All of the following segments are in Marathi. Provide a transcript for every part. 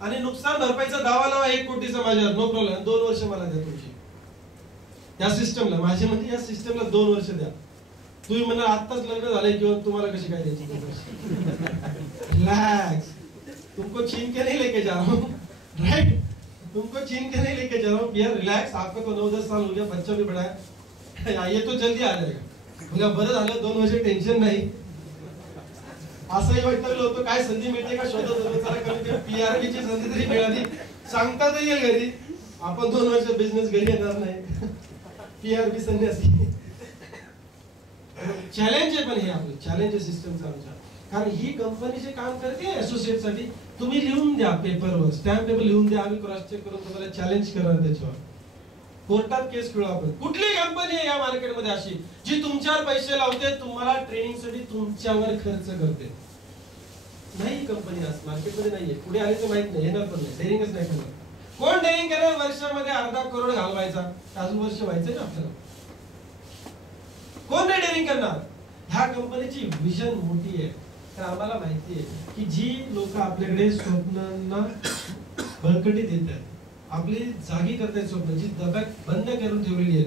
आणि नुकसान भरपाईचा दावा लावा 1 कोटीचा माझ्यावर, नो प्रॉब्लेम, 2 वर्ष मला द्या तुमची या सिस्टमला, माझे म्हणजे या सिस्टमला 2 वर्ष द्या. तुम्ही म्हणा आत्ताच लग्न झालंय किंवा तुम्हाला कशी काय द्यायची. रिलॅक्स, तुमको छीन के नहीं लेके जा रहा हूँ, राइट, तुमको छीन के नहीं लेके जा रहा हूँ, यार रिलॅक्स, आपका तो 9-10 साल हो गया, बच्चा भी बड़ा है, ये तो जल्दी आ जाएगा. म्हणजे बरं झालं 2 वर्ष टेन्शन नाही. असंही वैतागलं होतं, काय संधी मिळते का शोधत होतो, चला कमी PRB ची संधी तरी मिळाली, सांगता तर येईल घरी, आपण 2 वर्ष बिझनेस घरी येणार नाही. PRB संन्यासी चॅलेंज आहे, पण हे आपलं चॅलेंज आहे सिस्टमचा आमच्या. कारण ही कंपनी जे काम करते असोसिएट साठी, तुम्ही लिहून द्या पेपरवर, स्टॅम्प पेपर लिहून द्या, आम्ही क्रॉस चेक करून तुम्हाला चॅलेंज करणार, त्याच्यावर कोर्टात केस खेळू आपण. कुठली कंपनी आहे या मार्केटमध्ये अशी जी तुमच्यावर पैसे लावते, तुम्हाला ट्रेनिंग साठी तुमच्यावर खर्च करते? नाही, कंपनी आज मार्केटमध्ये नाहीये, पुढे आली तर माहित नाही, येणार पण नाही, डेअरिंगच नाही करणार. कोण डेअरिंग करणार वर्षामध्ये 1/2 करोड घालवायचा, अजून वर्ष व्हायचंय ना आपल्याला, कोण नाही डेअरिंग करणार. ह्या कंपनीची विजन मोठी आहे, तर आम्हाला माहिती आहे की जी लोक आपल्याकडे स्वप्नांना बळकटी देतात, आपली जागी करतात, स्वप्नाची डब्यात बंद करून ठेवलेली आहे,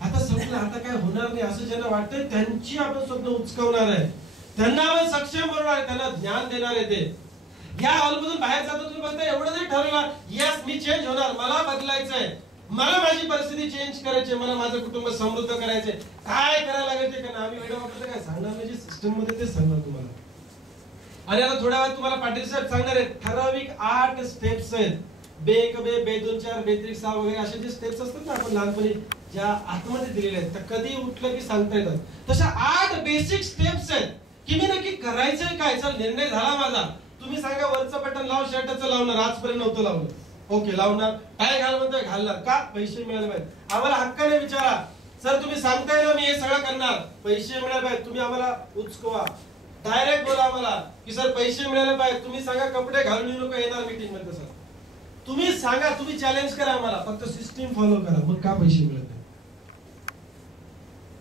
आता संपलं, आता काय होणार नाही असं ज्यांना वाटतं, त्यांची आपण स्वप्न उचकवणार आहे, त्यांना आपण सक्षम बनवणार आहे, त्यांना ज्ञान देणार आहे. ते या हॉलमधून बाहेर जातो तुम्ही बघता, एवढं जरी ठरवलं, यस मी चेंज होणार, मला बदलायचंय, मला माझी परिस्थिती चेंज करायची, मला माझं कुटुंब समृद्ध करायचे, काय करायला लागेल ते करणार. आम्ही वेळ वापरतो काय सांगणार म्हणजे सिस्टम मध्ये तेच सांगणार तुम्हाला. आणि आता थोड्या वेळात तुम्हाला पाटील साहेब सांगणार आहेत, ठराविक 8 स्टेप्स आहेत, B1 B2 B2 4 B3 6 वगैरे असे जे स्टेप्स असतात ना आपण लहानपणी ज्या आतमध्ये दिलेल्या आहेत, तर कधी उठलं की सांगता येतात, तशा 8 बेसिक स्टेप्स आहेत की मी नक्की करायचंय काय. चल निर्णय झाला माझा, तुम्ही सांगा वरचं बटन लाव, शर्टचं लावणार, आजपर्यंत नव्हतं लावलं, ओके लावणार, टाय घाल म्हणतोय घालणार, का पैसे मिळाले पाहिजे. आम्हाला हक्काने विचारा, सर तुम्ही सांगताय ना मी हे सगळं करणार, पैसे मिळाले पाहिजे, तुम्ही आम्हाला उचकवा, डायरेक्ट बोला आम्हाला की सर पैसे मिळाले पाहिजे, तुम्ही सांगा कपडे घालून येऊ नका येणार मीटिंग मध्ये, सर तुम्ही सांगा, तुम्ही चॅलेंज करा आम्हाला, फक्त सिस्टीम फॉलो करा, मग का पैसे मिळत नाही.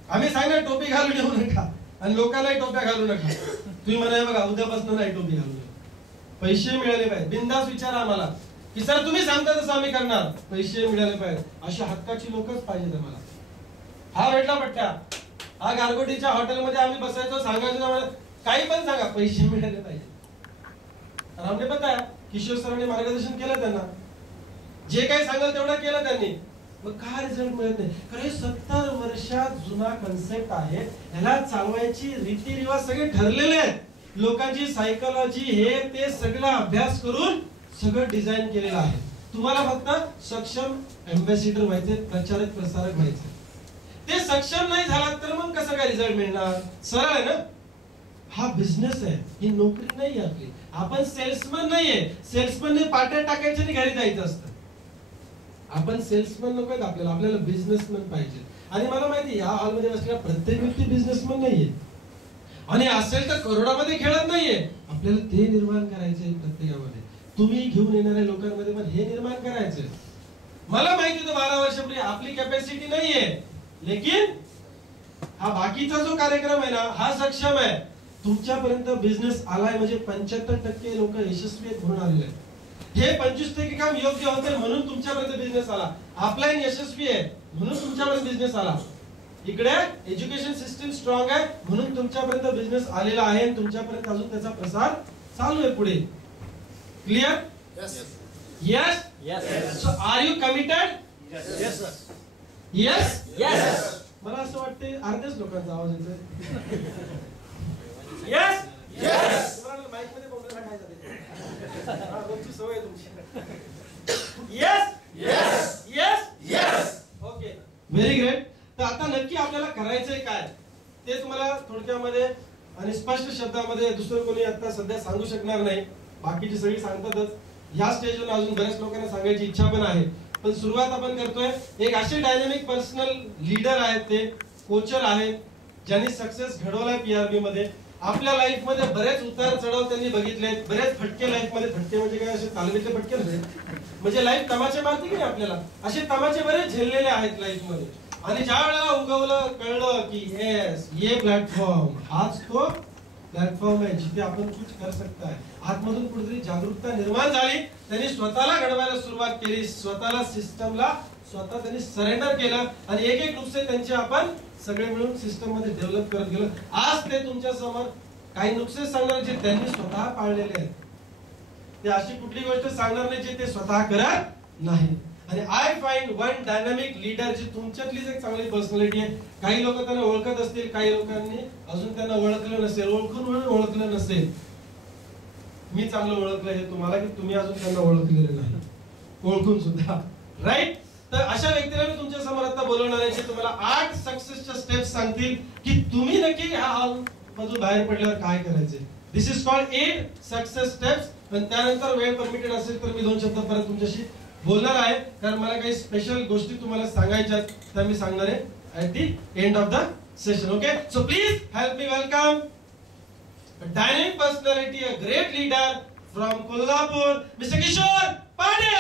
आम्ही सांगणार टोपी घालून येऊ नका आणि लोकांनाही टोप्या घालू नका, तुम्ही म्हणा बघा उद्यापासून नाही टोपी घालून, पैसे मिळाले पाहिजे, बिंदास विचारा आम्हाला की सर तुम्ही सांगता तसं आम्ही करणार, पैसे मिळाले पाहिजे, अशा हक्काची लोकच पाहिजेत आम्हाला. हा भेटला पट्ट्या, हा गारगोटीच्या हॉटेलमध्ये आम्ही बसायचो, सांगायचो काही पण सांगा, पैसे मिळाले पाहिजे. आम्ही पता किशोर सरांनी मार्गदर्शन केलं त्यांना, जे काही सांगाल तेवढं केलं त्यांनी, मग काय रिझल्ट मिळत नाही. कारण 70 वर्षात जुना कन्सेप्ट आहे, ह्याला चालवायची रीतिरिवाज सगळे ठरलेले आहेत, लोकांची सायकोलॉजी हे ते सगळं अभ्यास करून सगळं डिझाईन केलेलं आहे. तुम्हाला फक्त सक्षम एम्बॅसिडर व्हायचे, प्रचारक प्रसारक व्हायचे. ते सक्षम नाही झाला तर मग कसं काय रिझल्ट मिळणार. सरळ आहे ना, हा बिझनेस आहे, ही नोकरी नाही आपली, आपण सेल्समन नाहीये. सेल्समनने पाट्या टाकायचे आणि घरी जायचं असतं. आपण सेल्समन नको आहेत आपल्याला, आपल्याला बिझनेसमन पाहिजे. आणि मला माहिती या हॉलमध्ये बसलेला प्रत्येक व्यक्ती बिझनेसमन नाहीये, आणि असेल तर करोडामध्ये खेळत नाहीये. आपल्याला ते निर्माण करायचंय प्रत्येकामध्ये, तुम्ही घेऊन येणाऱ्या लोकांमध्ये पण हे निर्माण करायचंय. मला माहिती होतं 12 वर्षापूर्वी आपली कॅपॅसिटी नाहीये, लेकिन हा बाकीचा जो कार्यक्रम आहे ना हा सक्षम आहे. तुमच्यापर्यंत बिझनेस आलाय म्हणजे 75% लोक यशस्वी आहेत म्हणून आलेले आहेत. हे 25% काम योग्य होते म्हणून तुमच्यापर्यंत बिझनेस आला. ऑफलाईन यशस्वी आहे म्हणून तुमच्यापर्यंत बिझनेस आला. इकडे एज्युकेशन सिस्टम स्ट्रॉंग आहे म्हणून तुमच्यापर्यंत बिझनेस आलेला आहे आणि तुमच्यापर्यंत अजून त्याचा प्रसार चालू आहे पुढे. Clear? Yes. Yes? Yes. So are you committed? Yes. Yes? Yes. मला असं वाटते अर्ध्याच लोकांचा आवाज येतोय. Yes. Yes. तुम्हाला माईक मध्ये बोलणं काय झालं? हा रोजची सवय आहे तुमची. Yes? Yes. Yes? Yes. Okay. Very great. तर आता नक्की आपल्याला करायचंय काय ते तुम्हाला थोडक्यामध्ये आणि स्पष्ट शब्दामध्ये दुसरं कोणी आता सध्या सांगू शकणार नाही. बाकीची सगळी सांगतातच. ह्या स्टेजवर अजून बऱ्याच लोकांना सांगायची इच्छा पण आहे, पण सुरुवात आपण करतोय. एक असे डायनामिक पर्सनल लीडर आहेत, ते कोचर आहेत ज्यांनी सक्सेस घडवलाय पीआरबी मध्ये. आपल्या लाईफ मध्ये बरेच उतार चढाव त्यांनी बघितलेत, बरेच फटके लाईफ मध्ये. फटके म्हणजे काय, असे तालमीचे फटके नाही, म्हणजे लाईफ तमाचे मारते की नाही आपल्याला, असे तमाचे बरेच झेललेले आहेत लाईफ मध्ये. आणि ज्या वेळेला उगवलं कळलं की येस ये प्लॅटफॉर्म हाच तो प्लॅटफॉर्म आहे जिथे आपण कुछ कर सकता है. आतमधून कुठेतरी जागरूकता निर्माण झाली, त्यांनी स्वतःला घडवायला सुरुवात केली, स्वतःला सिस्टमला स्वतः त्यांनी सरेंडर केलं आणि एक एक नुकसे त्यांचे आपण सगळे मिळून सिस्टम मध्ये डेव्हलप करत गेलो. आज ते तुमच्या समोर काही नुकसे सांगणार जे त्यांनी स्वतः पाळलेले आहेत. ते अशी कुठली गोष्ट सांगणार नाही जे ते स्वतः करत नाही. आणि I find one dynamic leader जी तुमच्यातलीच एक चांगली पर्सनॅलिटी आहे. काही लोक त्यांना ओळखत असतील, काही लोकांनी अजून त्यांना ओळखलं नसेल, ओळखून म्हणून ओळखलं नसेल. मी चांगलं ओळखलं हे तुम्हाला की तुम्ही अजून त्यांना ओळखलेलं नाही, ओळखून सुद्धा. राईट. तर अशा व्यक्तीला मी तुमच्या समोर आता बोलवणार आहे जे तुम्हाला 8 सक्सेसच्या स्टेप्स सांगतील की तुम्ही नक्की ह्या हॉल मधून बाहेर पडल्यावर काय करायचे. दिस इज कॉल्ड 8 सक्सेस स्टेप्स. आणि त्यानंतर वेळ परमिटेड असेल तर मी 2 शब्द परत तुमच्याशी बोलणार आहे, कारण मला काही स्पेशल गोष्टी तुम्हाला सांगायच्या आहेत, त्या मी सांगणार आहे at the end of the session. Okay, so please help me welcome a dynamic personality, a great leader from Kolhapur, Mr. Kishore Pandya.